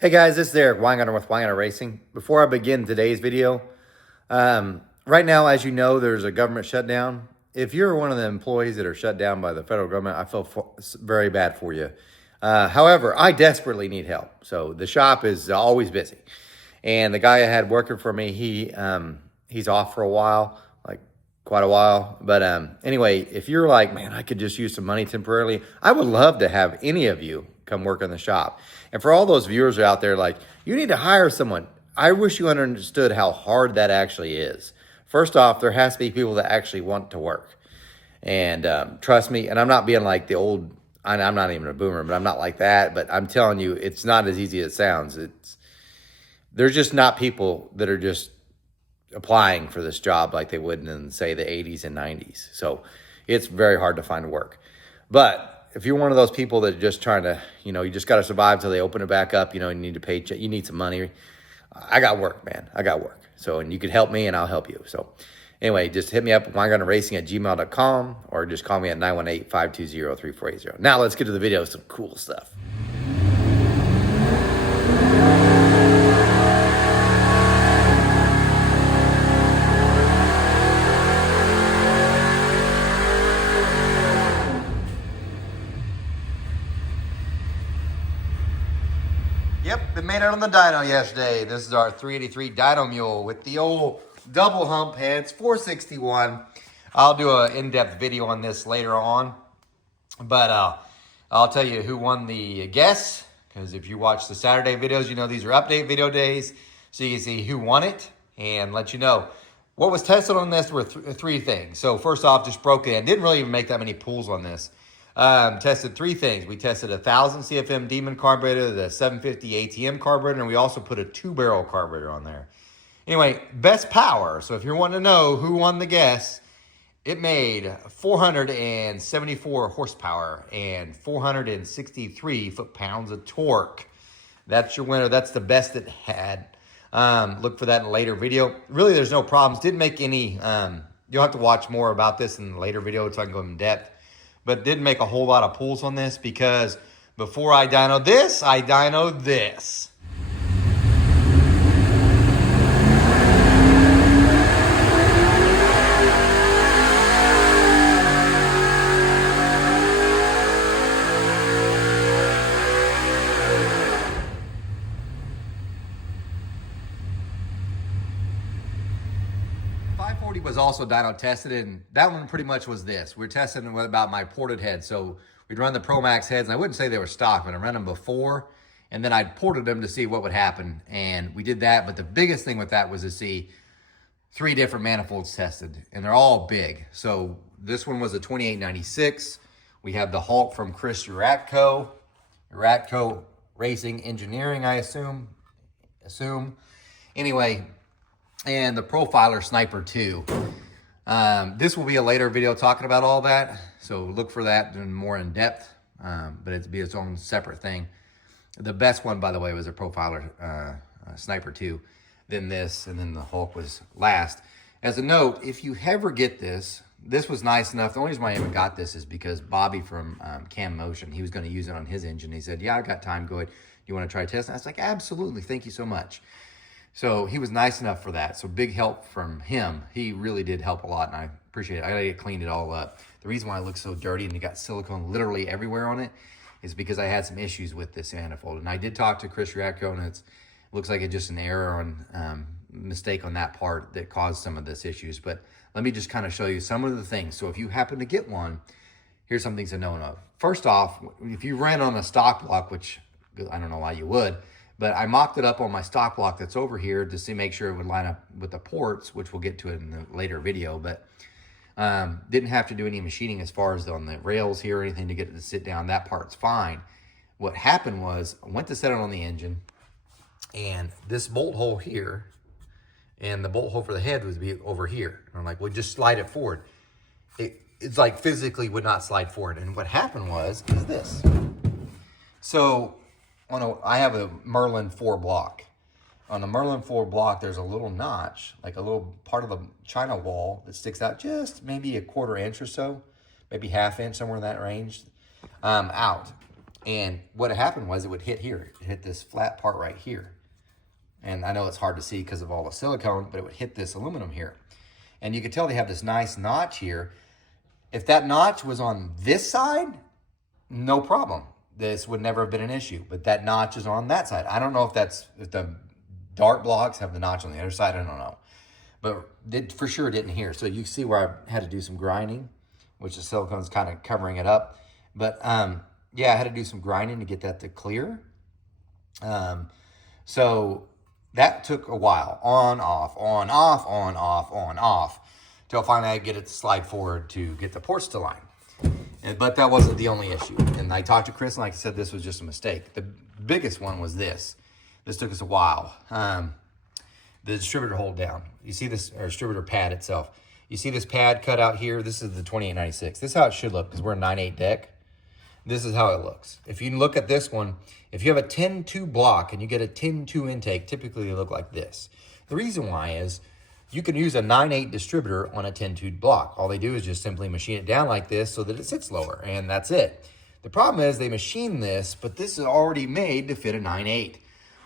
Hey guys, this is Eric Weingartner with Weingartner Racing. Before I begin today's video, right now, as you know, there's a government shutdown. If you're one of the employees that are shut down by the federal government, I feel very bad for you. However, I desperately need help. So the shop is always busy. And the guy I had working for me, he's off for a while, like quite a while. But anyway, if you're like, man, I could just use some money temporarily, I would love to have any of you come work in the shop. And for all those viewers out there, like, you need to hire someone. I wish you understood how hard that actually is. First off, there has to be people that actually want to work. And trust me, and I'm not being like the old, I'm not even a boomer, but I'm not like that. But I'm telling you, it's not as easy as it sounds. There's just not people that are just applying for this job like they would in, say, the 80s and 90s. So it's very hard to find work. But if you're one of those people that are just trying to, you just got to survive till they open it back up, you need to pay, you need some money. I got work, man. I got work. So, and you can help me and I'll help you. So anyway, just hit me up at weingartnerracing@gmail.com or just call me at 918-520-3480. Now let's get to the video, some cool stuff. Yep, they made it on the dyno yesterday. This is our 383 dyno mule with the old double hump heads, 461. I'll do an in-depth video on this later on. But I'll tell you who won the guess, because if you watch the Saturday videos, these are update video days. So you can see who won it and let you know. What was tested on this were three things. So first off, just broke in. Didn't really even make that many pulls on this. Tested three things. We tested 1,000 CFM Demon carburetor, the 750 ATM carburetor, and we also put a 2-barrel carburetor on there. Anyway, best power. So if you're wanting to know who won the guess, it made 474 horsepower and 463 foot-pounds of torque. That's your winner. That's the best it had. Look for that in a later video. Really, there's no problems. Didn't make any, you'll have to watch more about this in a later video so I can go in depth. But didn't make a whole lot of pulls on this because before I dynoed this, I dynoed this. Was also dyno tested, and that one pretty much was this. We were testing about my ported heads. So we'd run the Pro Max heads, and I wouldn't say they were stock, but I ran them before, and then I'd ported them to see what would happen, and we did that. But the biggest thing with that was to see 3 different manifolds tested, and they're all big. So this one was a 2896. We have the Hulk from Chris Uratko Racing Engineering, I assume. Anyway, and the Profiler Sniper 2. This will be a later video talking about all that, so look for that and more in depth, but it'll be its own separate thing. The best one, by the way, was a Profiler Sniper 2, then this, and then the Hulk was last. As a note, if you ever get this was nice enough. The only reason why I even got this is because Bobby from Cam Motion, he was going to use it on his engine. He said, yeah, I got time, go ahead. You want to try testing? I was like, absolutely, thank you so much. So he was nice enough for that. So big help from him. He really did help a lot, and I appreciate it. I gotta get cleaned it all up. The reason why it looks so dirty and it got silicone literally everywhere on it is because I had some issues with this manifold. And I did talk to Chris Uratko, and it looks like it's just an error on mistake on that part that caused some of this issues. But let me just kind of show you some of the things. So if you happen to get one, here's some things to know of. First off, if you ran on a stock block, which I don't know why you would, but I mocked it up on my stock block that's over here just to make sure it would line up with the ports, which we'll get to it in the later video. But didn't have to do any machining as far as on the rails here or anything to get it to sit down. That part's fine. What happened was I went to set it on the engine, and this bolt hole here and the bolt hole for the head was over here. And I'm like, well, just slide it forward. It's like physically would not slide forward. And what happened is this. So I have a Merlin 4 block. On the Merlin 4 block, there's a little notch, like a little part of the China wall that sticks out just maybe a 1/4 inch or so, maybe 1/2 inch, somewhere in that range, out. And what happened was it would hit here. It hit this flat part right here. And I know it's hard to see because of all the silicone, but it would hit this aluminum here. And you can tell they have this nice notch here. If that notch was on this side, no problem. This would never have been an issue. But that notch is on that side. I don't know if the dart blocks have the notch on the other side. I don't know. But it for sure didn't here. So you see where I had to do some grinding, which the silicone's kind of covering it up. But yeah, I had to do some grinding to get that to clear. So that took a while, on, off, on, off, on, off, on, off, till finally I get it to slide forward to get the ports to line. But that wasn't the only issue. And I talked to Chris, and like I said, this was just a mistake. The biggest one was this. This took us a while. The distributor hold down. You see this, or distributor pad itself. You see this pad cut out here? This is the 2896. This is how it should look because we're a 9/8 deck. This is how it looks. If you look at this one, if you have a 10-2 block and you get a 10-2 intake, typically they look like this. The reason why is you can use a 9/8 distributor on a 10-2 block. All they do is just simply machine it down like this so that it sits lower, and that's it. The problem is they machine this, but this is already made to fit a 9/8,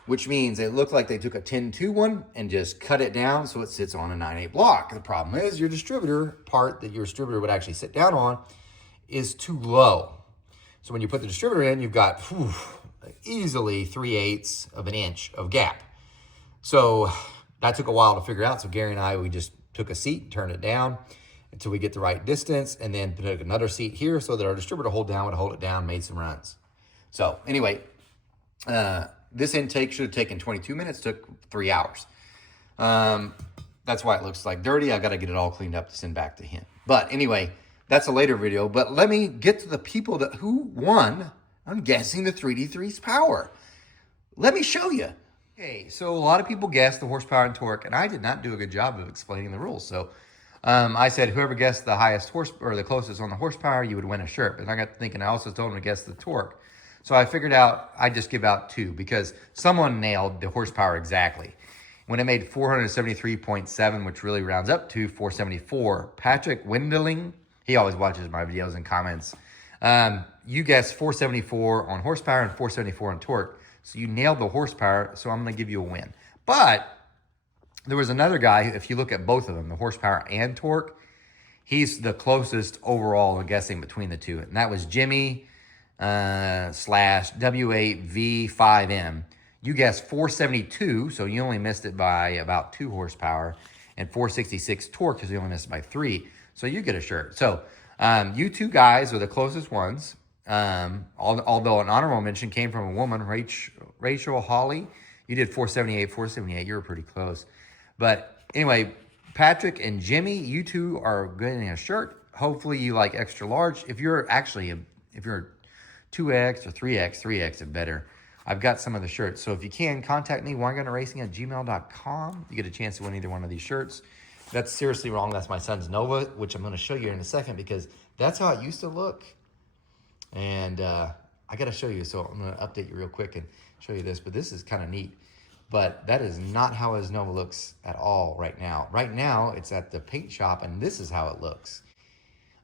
which means it looked like they took a 10-2 one and just cut it down so it sits on a 9/8 block. The problem is your distributor part that your distributor would actually sit down on is too low. So when you put the distributor in, you've got easily 3/8 of an inch of gap. So that took a while to figure out. So Gary and I, we just took a seat, turned it down until we get the right distance, and then put another seat here so that our distributor hold down would hold it down, made some runs. So anyway, this intake should have taken 22 minutes, took 3 hours. That's why it looks like dirty. I got to get it all cleaned up to send back to him. But anyway, that's a later video. But let me get to the people who won, I'm guessing, the 3D3's power. Let me show you. Okay, so a lot of people guessed the horsepower and torque, and I did not do a good job of explaining the rules. So I said whoever guessed the highest or the closest on the horsepower, you would win a shirt. And I got thinking, I also told them to guess the torque. So I figured out I'd just give out 2 because someone nailed the horsepower exactly. When it made 473.7, which really rounds up to 474, Patrick Wendling, he always watches my videos and comments. You guessed 474 on horsepower and 474 on torque. So you nailed the horsepower, so I'm going to give you a win. But there was another guy, if you look at both of them, the horsepower and torque, he's the closest overall, I'm guessing, between the two. And that was Jimmy /W8V5M. You guessed 472, so you only missed it by about 2 horsepower, and 466 torque because you only missed it by 3. So you get a shirt. So you two guys are the closest ones. Although an honorable mention came from a woman, Rachel Hawley. You did 478. You were pretty close. But anyway, Patrick and Jimmy, you two are getting a shirt. Hopefully you like extra large. If you're 2X or 3X and better, I've got some of the shirts. So if you can, contact me, winegunnerracing@gmail.com. You get a chance to win either one of these shirts. That's seriously wrong. That's my son's Nova, which I'm going to show you in a second because that's how it used to look. And I got to show you, so I'm going to update you real quick and show you this. But this is kind of neat. But that is not how his Nova looks at all right now. Right now, it's at the paint shop, and this is how it looks.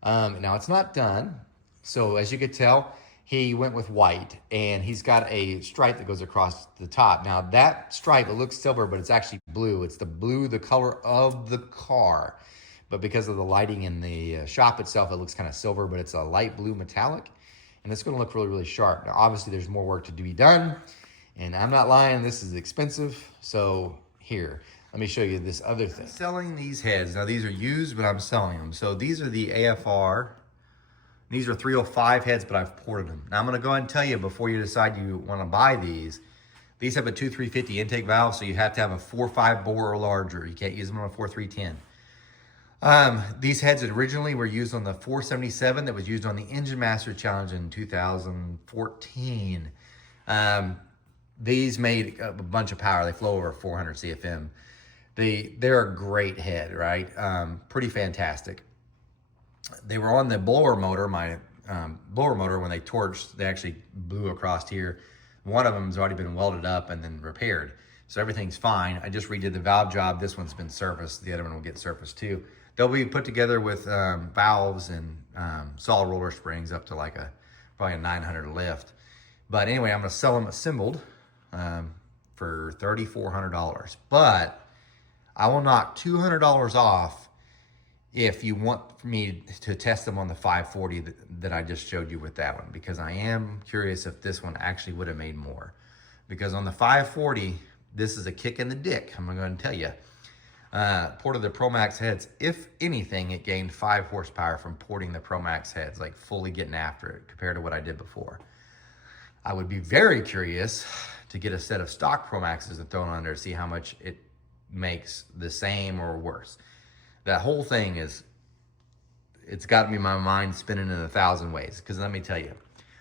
Now, it's not done. So as you could tell, he went with white, and he's got a stripe that goes across the top. Now, that stripe, it looks silver, but it's actually blue. It's the blue, the color of the car. But because of the lighting in the shop itself, it looks kind of silver, but it's a light blue metallic. And it's going to look really, really sharp. Now, obviously, there's more work to be done. And I'm not lying. This is expensive. So here, let me show you this other thing. I'm selling these heads. Now, these are used, but I'm selling them. So these are the AFR. These are 305 heads, but I've ported them. Now, I'm going to go ahead and tell you before you decide you want to buy these have a 2350 intake valve, so you have to have a 4.5 bore or larger. You can't use them on a 4.310. These heads originally were used on the 477 that was used on the Engine Master Challenge in 2014. These made a bunch of power. They flow over 400 CFM. They're a great head, right? Pretty fantastic. They were on the blower motor, my blower motor. When they torched, they actually blew across here. One of them's already been welded up and then repaired. So everything's fine. I just redid the valve job. This one's been serviced. The other one will get serviced too. They'll be put together with valves and solid roller springs up to like probably a 900 lift. But anyway, I'm going to sell them assembled for $3,400. But I will knock $200 off if you want me to test them on the 540 that I just showed you with that one, because I am curious if this one actually would have made more. Because on the 540, this is a kick in the dick, I'm going to tell you. Ported the Pro Max heads. If anything, it gained 5 horsepower from porting the Pro Max heads, like fully getting after it compared to what I did before. I would be very curious to get a set of stock Pro Maxes and throw it on there to see how much it makes the same or worse. That whole thing it's got me my mind spinning in 1,000 ways. Because let me tell you,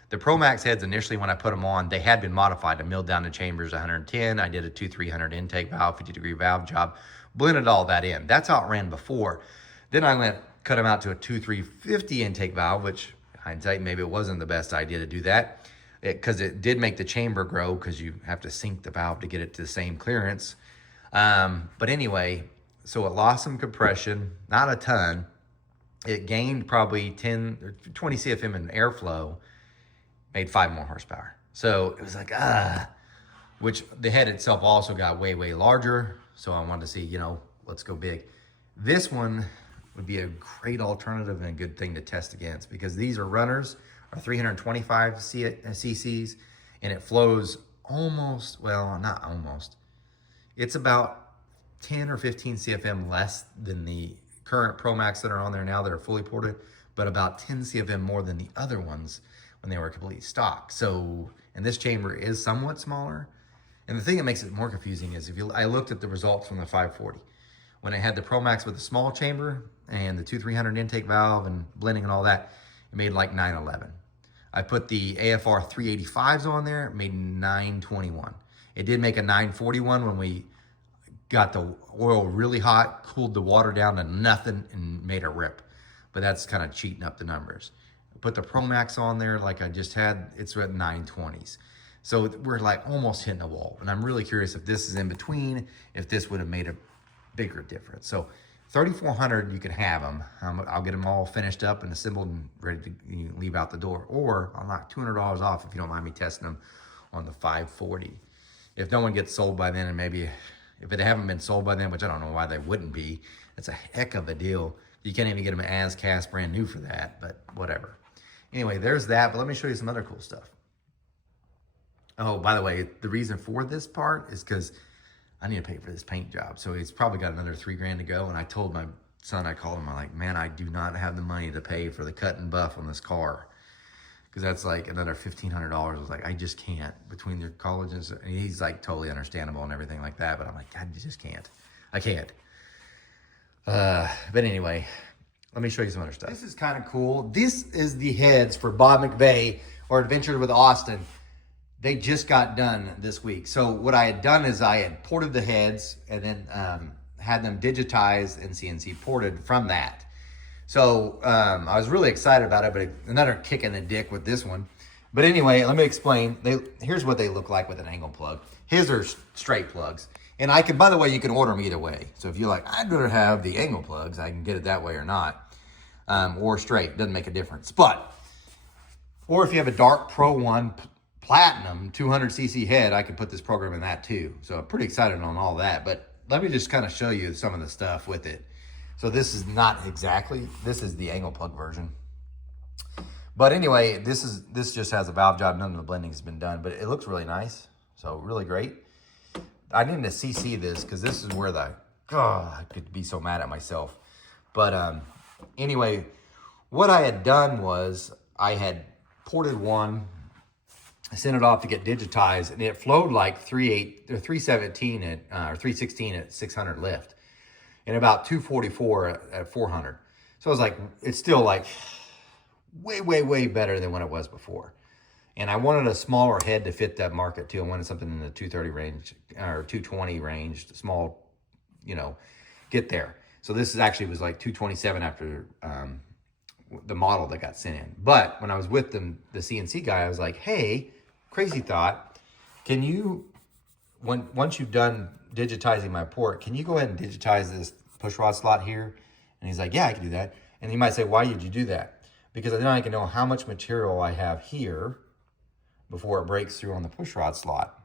the Pro Max heads initially when I put them on, they had been modified. I milled down the chambers 110. I did a 2-300 intake valve, 50-degree valve job, blended all that in. That's how it ran before. Then I cut them out to a 2-350 intake valve, which hindsight, maybe it wasn't the best idea to do that, because it did make the chamber grow, because you have to sink the valve to get it to the same clearance. But anyway, so it lost some compression, not a ton. It gained probably 10 or 20 CFM in airflow, made 5 more horsepower. So it was like, which the head itself also got way, way larger. So I wanted to see, you know, let's go big. This one would be a great alternative and a good thing to test against, because these are runners, are 325 cc's, and it flows almost, well, not almost. It's about 10 or 15 CFM less than the current Pro Max that are on there now that are fully ported, but about 10 CFM more than the other ones when they were complete stock. So, and this chamber is somewhat smaller. And the thing that makes it more confusing is I looked at the results from the 540. When I had the Pro Max with the small chamber and the 2-300 intake valve and blending and all that, it made like 911. I put the AFR 385s on there, it made 921. It did make a 941 when we got the oil really hot, cooled the water down to nothing, and made a rip. But that's kind of cheating up the numbers. Put the Pro Max on there like I just had, it's at 920s. So we're like almost hitting a wall. And I'm really curious if this is in between, if this would have made a bigger difference. So 3,400, you can have them. I'll get them all finished up and assembled and ready to leave out the door. Or I'll knock $200 off if you don't mind me testing them on the 540. If no one gets sold by then, and maybe if it haven't been sold by then, which I don't know why they wouldn't be, it's a heck of a deal. You can't even get them as cast brand new for that, but whatever. Anyway, there's that, but let me show you some other cool stuff. Oh, by the way, the reason for this part is because I need to pay for this paint job. So it's probably got another $3,000 to go. And I told my son, I called him, I'm like, man, I do not have the money to pay for the cut and buff on this car. Because that's like another $1,500. I was like, I just can't, between their college and he's like totally understandable and everything like that. But I'm like, God, you just can't. I can't. But anyway, let me show you some other stuff. This is kind of cool. This is the heads for Bob McVeigh or Adventures with Austin. They just got done this week. So what I had done is I had ported the heads and then had them digitized and CNC ported from that. So I was really excited about it, but another kick in the dick with this one. But anyway, let me explain. Here's what they look like with an angle plug. His are straight plugs. And I can, by the way, you can order them either way. So if you're like, I'd rather have the angle plugs, I can get it that way or not. Or straight, doesn't make a difference. Or if you have a Dark Pro 1 Platinum 200cc head, I could put this program in that too. So I'm pretty excited on all that. But let me just kind of show you some of the stuff with it. So this is not exactly, this is the angle plug version. But anyway, this just has a valve job. None of the blending has been done, but it looks really nice. So really great. I need to CC this because this is where I could be so mad at myself. But anyway, what I had done was I had ported one, I sent it off to get digitized, and it flowed like 317 or 316 at 600 lift, and about 244 at 400. So I was like, it's still like way, way, way better than what it was before. And I wanted a smaller head to fit that market too. I wanted something in the 230 range or 220 range, small, get there. So this is actually was like 227 after the model that got sent in. But when I was with the CNC guy, I was like, hey, crazy thought. Can you, once you've done digitizing my port, can you go ahead and digitize this push rod slot here? And he's like, yeah, I can do that. And you might say, why did you do that? Because then I can know how much material I have here before it breaks through on the push rod slot.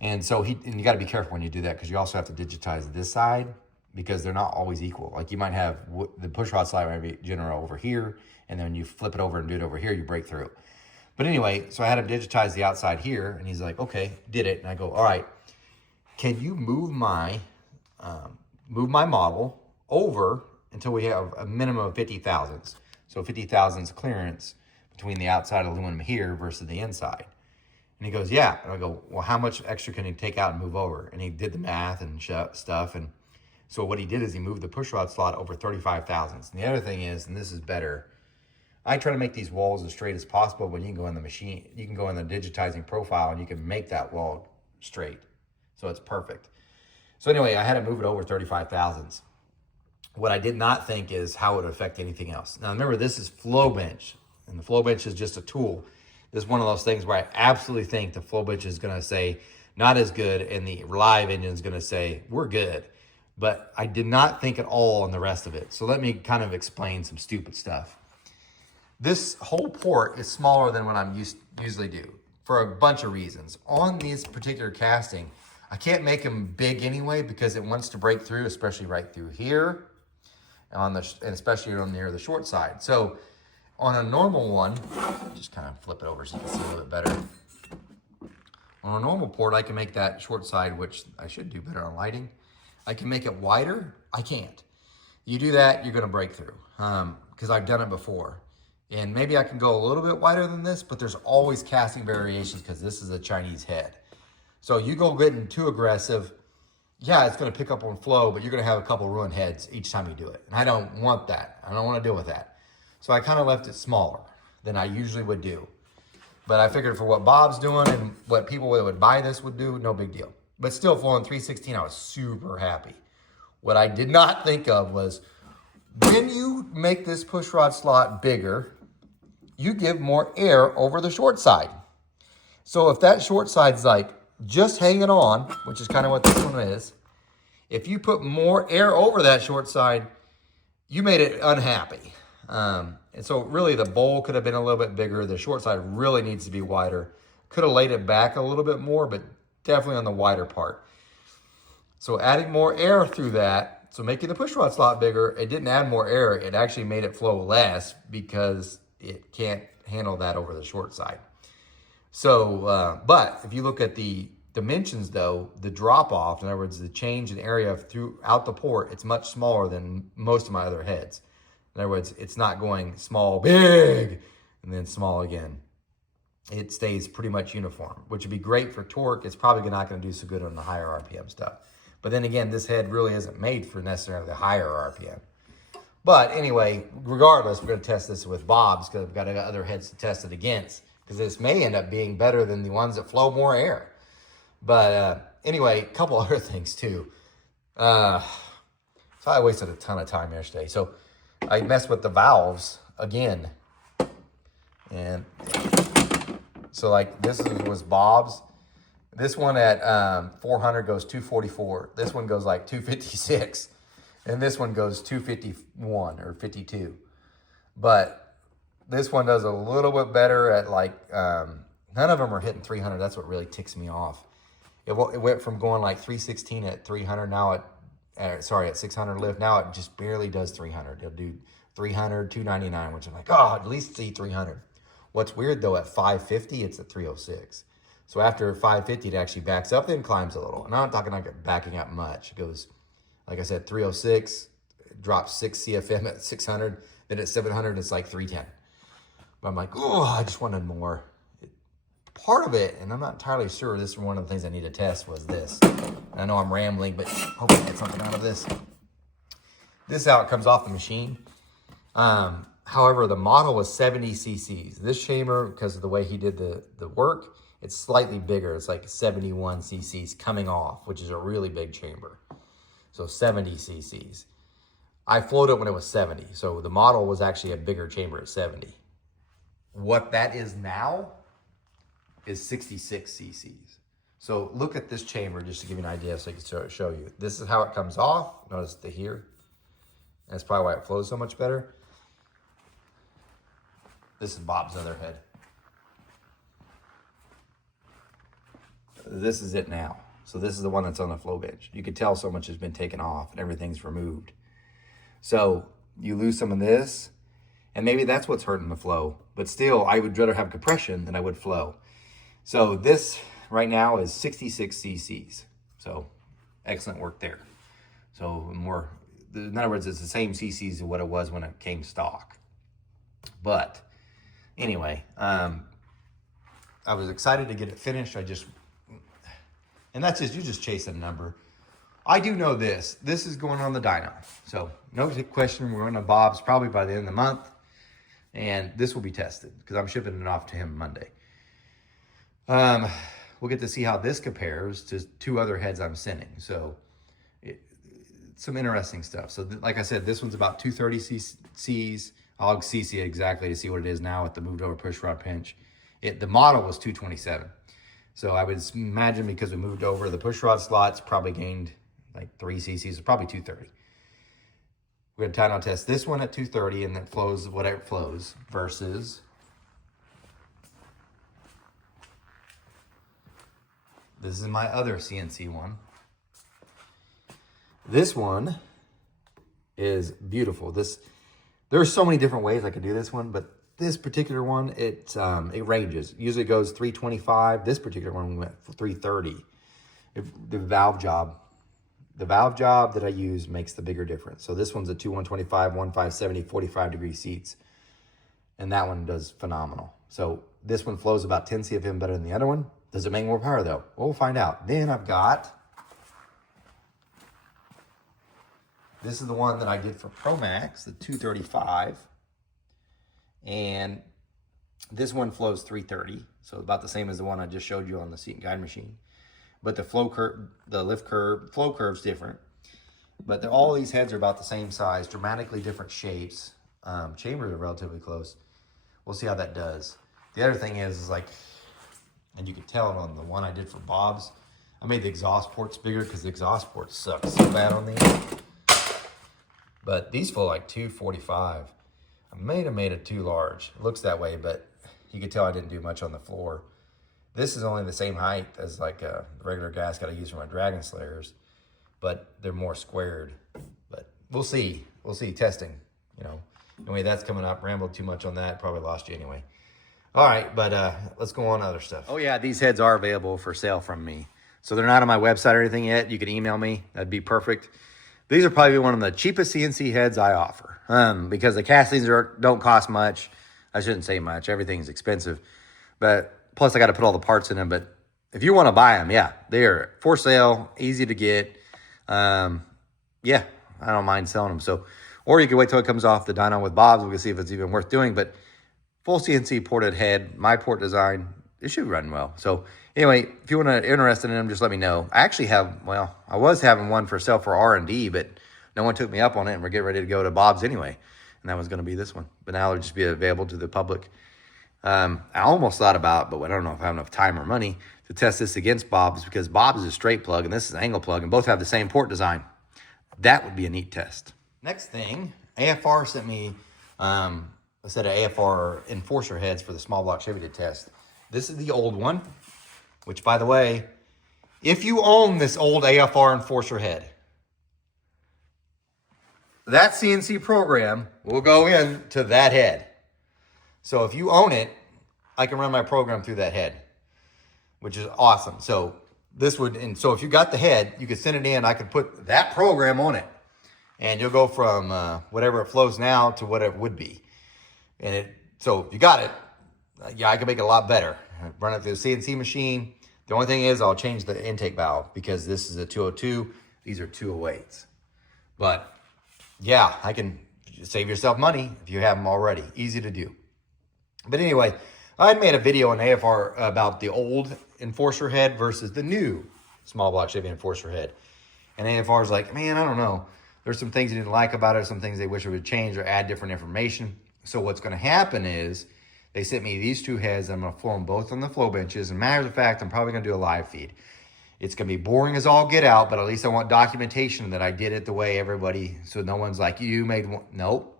And so and you got to be careful when you do that, because you also have to digitize this side, because they're not always equal. Like you might have the push rod slide might be general over here, and then when you flip it over and do it over here, you break through. But anyway, so I had him digitize the outside here, and he's like, okay, did it. And I go, all right, can you move my model over until we have a minimum of 50 thousandths? So 50 thousandths clearance between the outside aluminum here versus the inside. And he goes, yeah. And I go, well, how much extra can he take out and move over? And he did the math and stuff. And so what he did is he moved the push rod slot over 35 thousandths. And the other thing is, and this is better, I try to make these walls as straight as possible. When you can go in the machine, you can go in the digitizing profile and you can make that wall straight. So it's perfect. So anyway, I had to move it over 35 thousandths. What I did not think is how it would affect anything else. Now remember, this is flow bench, and the flow bench is just a tool. This is one of those things where I absolutely think the flow bench is gonna say not as good, and the live engine is gonna say we're good. But I did not think at all on the rest of it. So let me kind of explain some stupid stuff. This whole port is smaller than what I'm usually do for a bunch of reasons. On these particular casting, I can't make them big anyway because it wants to break through, especially right through here, and especially on near the short side. So on a normal one, just kind of flip it over so you can see a little bit better. On a normal port, I can make that short side, which I should do better on lighting. I can make it wider. I can't. You do that, you're gonna break through, because I've done it before. And maybe I can go a little bit wider than this, but there's always casting variations because this is a Chinese head. So you go getting too aggressive, yeah, it's gonna pick up on flow, but you're gonna have a couple ruined heads each time you do it. And I don't want that. I don't wanna deal with that. So I kind of left it smaller than I usually would do. But I figured for what Bob's doing and what people that would buy this would do, no big deal. But still, flowing 316, I was super happy. What I did not think of was, when you make this push rod slot bigger, you give more air over the short side. So if that short side's like just hanging on, which is kind of what this one is, if you put more air over that short side, you made it unhappy. And so really the bowl could have been a little bit bigger. The short side really needs to be wider. Could have laid it back a little bit more, but definitely on the wider part. So adding more air through that, so making the push rod slot bigger, it didn't add more air. It actually made it flow less because it can't handle that over the short side. So, but if you look at the dimensions though, the drop off, in other words, the change in area throughout the port, it's much smaller than most of my other heads. In other words, it's not going small, big, and then small again. It stays pretty much uniform, which would be great for torque. It's probably not going to do so good on the higher RPM stuff. But then again, this head really isn't made for necessarily the higher RPM. But anyway, regardless, we're going to test this with Bob's because I've got other heads to test it against, because this may end up being better than the ones that flow more air. But anyway, a couple other things too. So I wasted a ton of time yesterday. So I messed with the valves again. And so like this was Bob's. This one at 400 goes 244. This one goes like 256. And this one goes 251 or 52. But this one does a little bit better at like, none of them are hitting 300. That's what really ticks me off. It went from going like 316 at 300. Now at 600 lift. Now it just barely does 300. It'll do 300, 299, which I'm like, oh, at least see 300. What's weird though, at 550, it's at 306. So after 550, it actually backs up, then climbs a little. And I'm not talking like backing up much. It goes, like I said, 306, it drops 6 CFM at 600. Then at 700, it's like 310. But I'm like, oh, I just wanted more. Part of it, and I'm not entirely sure, this is one of the things I need to test, was this. And I know I'm rambling, but hopefully I get something out of this. This is how it comes off the machine. However, the model was 70 cc's. This chamber, because of the way he did the work, it's slightly bigger. It's like 71 cc's coming off, which is a really big chamber. So 70 cc's. I flowed it when it was 70. So the model was actually a bigger chamber at 70. What that is now is 66 cc's. So look at this chamber just to give you an idea so I can show you. This is how it comes off. Notice the here. That's probably why it flows so much better. This is Bob's other head. this is it now. So this is the one that's on the flow bench. You can tell so much has been taken off and everything's removed. So you lose some of this, and maybe that's what's hurting the flow. But still, I would rather have compression than I would flow. So this right now is 66 cc's. So excellent work there. So more, in other words, it's the same cc's as what it was when it came stock. But anyway, I was excited to get it finished. And that's just, you just chase a number. I do know this is going on the dyno. So no question, we're going to Bob's probably by the end of the month. And this will be tested because I'm shipping it off to him Monday. We'll get to see how this compares to 2 other heads I'm sending. So some interesting stuff. So like I said, this one's about 230 cc's. I'll cc it exactly to see what it is now with the moved over push rod pinch. The model was 227. So I would imagine because we moved over the push rod slots, probably gained like 3 cc's, probably 230. We're gonna dyno test this one at 230 and then flows whatever it flows versus this is my other CNC one. This one is beautiful. There's so many different ways I could do this one, but this particular one, it ranges. Usually it goes 325. This particular one went for 330. The valve job that I use makes the bigger difference. So this one's a 125, 1570, 45 degree seats. And that one does phenomenal. So this one flows about 10 CFM better than the other one. Does it make more power though? Well, we'll find out. Then I've got, this is the one that I did for Pro Max, the 235. And this one flows 330. So about the same as the one I just showed you on the seat and guide machine. But the flow curve, flow curve's different. But all these heads are about the same size, dramatically different shapes. Chambers are relatively close. We'll see how that does. The other thing is like, and you can tell it on the one I did for Bob's, I made the exhaust ports bigger because the exhaust ports suck so bad on these. But these flow like 245. I may have made it too large. It looks that way, but you can tell I didn't do much on the floor. This is only the same height as like a regular gasket I use for my Dragon Slayers, but they're more squared. But we'll see. We'll see. Testing, you know. Anyway, that's coming up. Rambled too much on that. Probably lost you anyway. All right, but let's go on to other stuff. Oh yeah, these heads are available for sale from me. So they're not on my website or anything yet. You can email me. That'd be perfect. These are probably one of the cheapest CNC heads I offer because the castings don't cost much. I shouldn't say much. Everything's expensive. But plus I got to put all the parts in them. But if you want to buy them, yeah, they're for sale, easy to get. Yeah, I don't mind selling them. So, or you can wait till it comes off the dyno with Bob's. We can see if it's even worth doing. But full CNC ported head, my port design, it should run well. So anyway, if you want to interested in them, just let me know. I actually have, well, I was having one for sale for R&D, but no one took me up on it, and we're getting ready to go to Bob's anyway. And that was going to be this one. But now it'll just be available to the public. I almost thought about, but I don't know if I have enough time or money to test this against Bob's because Bob's is a straight plug and this is an angle plug and both have the same port design. That would be a neat test. Next thing, AFR sent me a set of AFR enforcer heads for the small block Chevy to test. This is the old one, which by the way, if you own this old AFR enforcer head, that CNC program will go into that head. So if you own it, I can run my program through that head, which is awesome. So this would, and so if you got the head, you could send it in, I could put that program on it and you'll go from whatever it flows now to what it would be. And so if you got it, yeah, I can make it a lot better. Run it through the CNC machine. The only thing is I'll change the intake valve because this is a 202. These are 208s. But yeah, I can save yourself money if you have them already. Easy to do. But anyway, I had made a video on AFR about the old enforcer head versus the new small block Chevy enforcer head. And AFR is like, man, I don't know. There's some things they didn't like about it, some things they wish it would change or add different information. So what's going to happen is they sent me these two heads. I'm going to flow them both on the flow benches. And matter of fact, I'm probably going to do a live feed. It's going to be boring as all get out, but at least I want documentation that I did it the way everybody, so no one's like, you made one. Nope.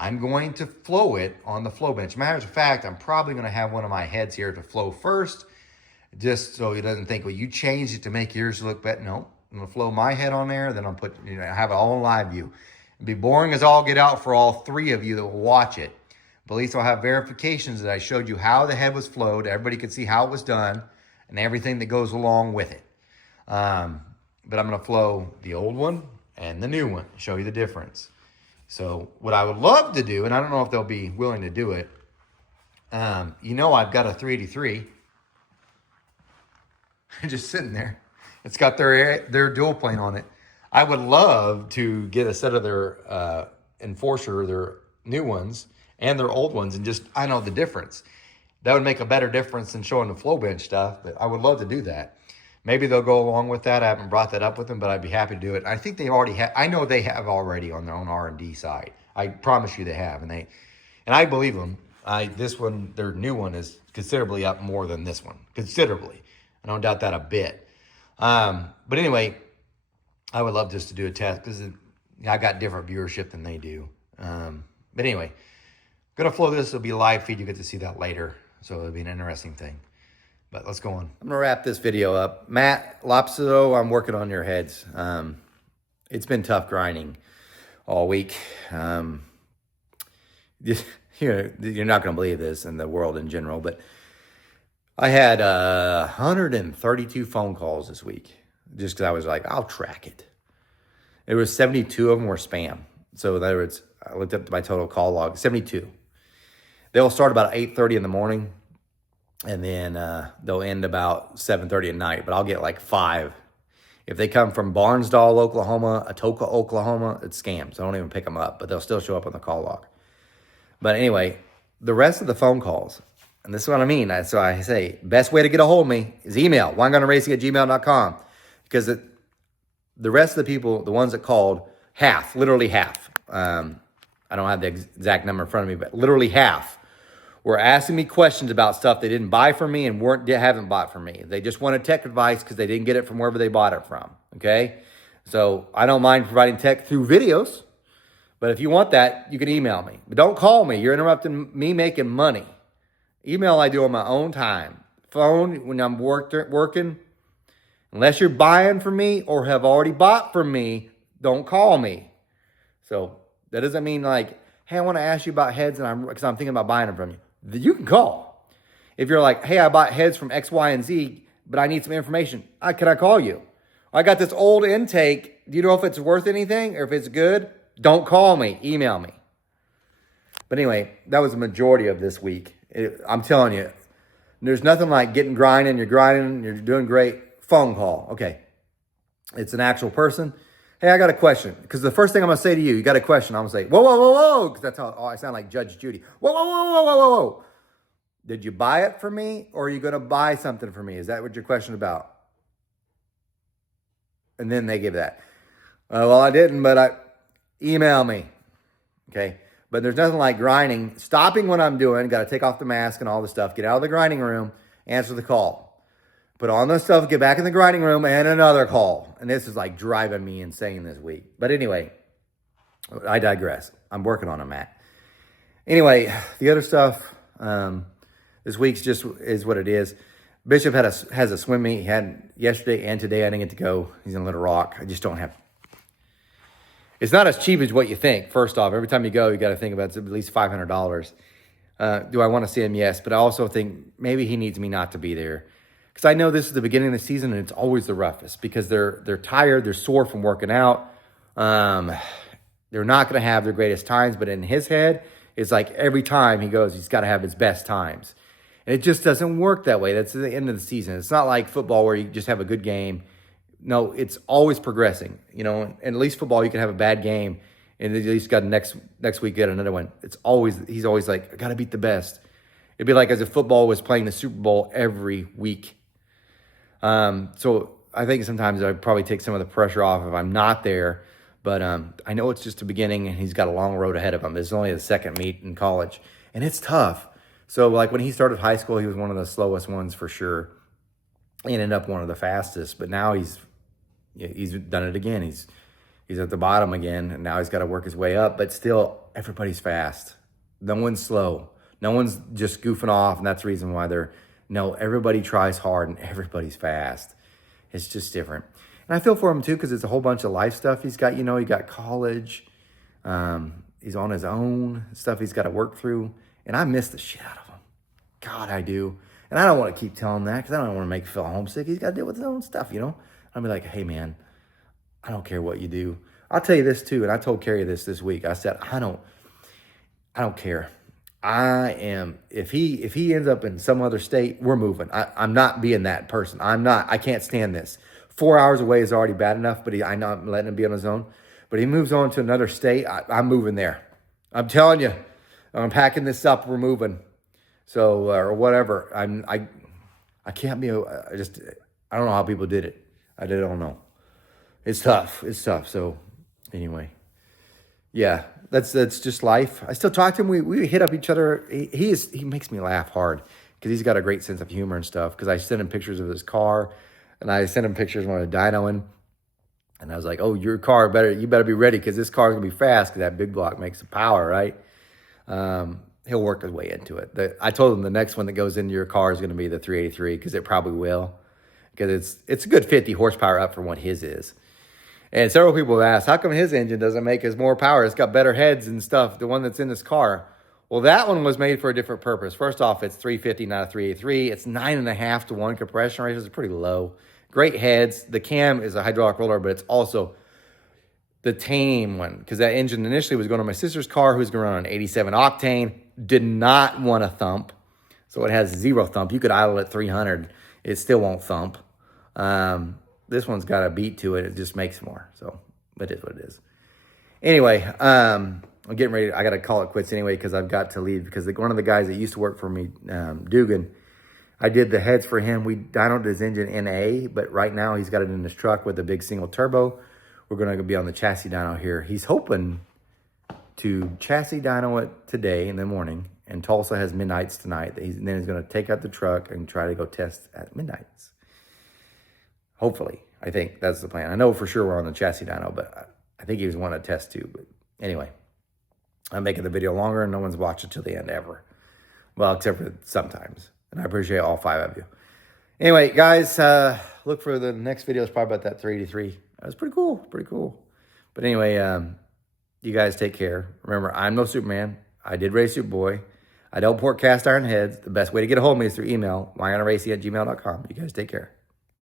I'm going to flow it on the flow bench. Matter of fact, I'm probably going to have one of my heads here to flow first, just so he doesn't think, well, you changed it to make yours look better. No, I'm gonna flow my head on there, then I'll put, have it all in live view. It'd be boring as all get out for all three of you that will watch it. But at least I'll have verifications that I showed you how the head was flowed. Everybody could see how it was done and everything that goes along with it. But I'm gonna flow the old one and the new one, show you the difference. So what I would love to do, and I don't know if they'll be willing to do it, I've got a 383 just sitting there. It's got their dual plane on it. I would love to get a set of their Enforcer, their new ones, and their old ones, and just, I know the difference. That would make a better difference than showing the flow bench stuff, but I would love to do that. Maybe they'll go along with that. I haven't brought that up with them, but I'd be happy to do it. I think they already have. I know they have already on their own R&D side. I promise you they have, and I believe them. This one, their new one, is considerably up more than this one. Considerably. I don't doubt that a bit. But anyway, I would love just to do a test because I got different viewership than they do. But anyway, gonna flow this. It'll be a live feed. You get to see that later, so it'll be an interesting thing. But let's go on. I'm gonna wrap this video up. Matt Lopso, I'm working on your heads. It's been tough grinding all week. You're not gonna believe this in the world in general, but I had 132 phone calls this week just because I was like, I'll track it. There was 72 of them were spam. So in other words, I looked up my total call log, 72. They'll start about 8:30 in the morning, and then they'll end about 7:30 at night, but I'll get like 5. If they come from Barnsdall, Oklahoma, Atoka, Oklahoma, it's scams. I don't even pick them up, but they'll still show up on the call log. But anyway, the rest of the phone calls, and this is what I mean. So I say, best way to get a hold of me is email, winegardenracing@gmail.com, because the rest of the people, the ones that called, half, literally half, I don't have the exact number in front of me, but literally half were asking me questions about stuff they didn't buy from me and haven't bought from me. They just wanted tech advice because they didn't get it from wherever they bought it from, okay? So I don't mind providing tech through videos, but if you want that, you can email me. But don't call me. You're interrupting me making money. Email I do on my own time. Phone, when I'm working, unless you're buying from me or have already bought from me, don't call me. So that doesn't mean like, hey, I want to ask you about heads because I'm thinking about buying them from you. You can call. If you're like, hey, I bought heads from X, Y, and Z, but I need some information, can I call you? I got this old intake. Do you know if it's worth anything or if it's good? Don't call me. Email me. But anyway, that was the majority of this week. I'm telling you, there's nothing like you're grinding, you're doing great. Phone call. Okay. It's an actual person. Hey, I got a question. Because the first thing I'm going to say to you, you got a question. I'm going to say, whoa, whoa, whoa, whoa. Because that's how I sound like Judge Judy. Whoa, whoa, whoa, whoa, whoa, whoa, whoa. Did you buy it for me or are you going to buy something for me? Is that what your question about? And then they give that. Well, I didn't, but email me. Okay. But there's nothing like grinding, stopping what I'm doing, got to take off the mask and all the stuff, get out of the grinding room, answer the call. Put on the stuff, get back in the grinding room, and another call. And this is like driving me insane this week. But anyway, I digress. I'm working on it, Matt. Anyway, the other stuff, this week's just is what it is. Bishop has a swim meet. He had yesterday and today. I didn't get to go. He's in Little Rock. I just don't have. It's not as cheap as what you think. First off, every time you go, you got to think about it's at least $500. Do I want to see him? Yes, but I also think maybe he needs me not to be there because I know this is the beginning of the season and it's always the roughest because they're tired, they're sore from working out. They're not going to have their greatest times, but in his head, it's like every time he goes, he's got to have his best times, and it just doesn't work that way. That's the end of the season. It's not like football where you just have a good game. No, it's always progressing, and at least football, you can have a bad game and at least got next week, get another one. He's always like, I got to beat the best. It'd be like as if football was playing the Super Bowl every week. So I think sometimes I'd probably take some of the pressure off if I'm not there, but I know it's just the beginning and he's got a long road ahead of him. This is only the second meet in college and it's tough. So like when he started high school, he was one of the slowest ones for sure. He ended up one of the fastest, but now he's done it again. He's at the bottom again, and now he's got to work his way up. But still, everybody's fast. No one's slow. No one's just goofing off, and that's the reason why No, everybody tries hard and everybody's fast. It's just different. And I feel for him too, because it's a whole bunch of life stuff. He's got, he got college. He's on his own, stuff he's got to work through. And I miss the shit out of him. God, I do. And I don't want to keep telling him that because I don't want to make him feel homesick. He's got to deal with his own stuff, I'll be like, hey, man, I don't care what you do. I'll tell you this too, and I told Carrie this week. I said, I don't care. If he ends up in some other state, we're moving. I'm not being that person. I can't stand this. 4 hours away is already bad enough, but I'm not letting him be on his own. But he moves on to another state, I'm moving there. I'm telling you, I'm packing this up, we're moving. So, or whatever. I can't be, I don't know how people did it. I don't know. It's tough. So anyway, yeah, that's just life. I still talk to him. We hit up each other. He makes me laugh hard because he's got a great sense of humor and stuff. Because I sent him pictures of his car, and I sent him pictures when I was dynoing. And I was like, oh, your car, you better be ready because this car's going to be fast because that big block makes the power, right? He'll work his way into it. I told him the next one that goes into your car is going to be the 383 because it probably will. Because it's a good 50 horsepower up from what his is. And several people have asked, how come his engine doesn't make us more power? It's got better heads and stuff, the one that's in this car. Well, that one was made for a different purpose. First off, it's 350, not a 383. It's 9.5 to 1 compression ratio. It's pretty low. Great heads. The cam is a hydraulic roller, but it's also the tame one. Because that engine initially was going to my sister's car, who's going to run on 87 octane. Did not want to thump. So it has 0 thump. You could idle at 300. It still won't thump. This one's got a beat to it. It just makes more. So it is what it is. Anyway, I'm getting ready. I got to call it quits anyway because I've got to leave. Because one of the guys that used to work for me, Dugan, I did the heads for him. We dynoed his engine in A, but right now he's got it in his truck with a big single turbo. We're going to be on the chassis dyno here. He's hoping to chassis dyno it today in the morning. And Tulsa has midnights tonight. Then he's going to take out the truck and try to go test at midnights. Hopefully, I think that's the plan. I know for sure we're on the chassis dyno, but I think he was wanting to test too. But anyway, I'm making the video longer and no one's watched it till the end ever. Well, except for sometimes. And I appreciate all 5 of you. Anyway, guys, look for the next video. It's probably about that 383. That was pretty cool. But anyway, you guys take care. Remember, I'm no Superman. I did race Superboy. I don't port cast iron heads. The best way to get a hold of me is through email, whyonaRacing@gmail.com. You guys take care.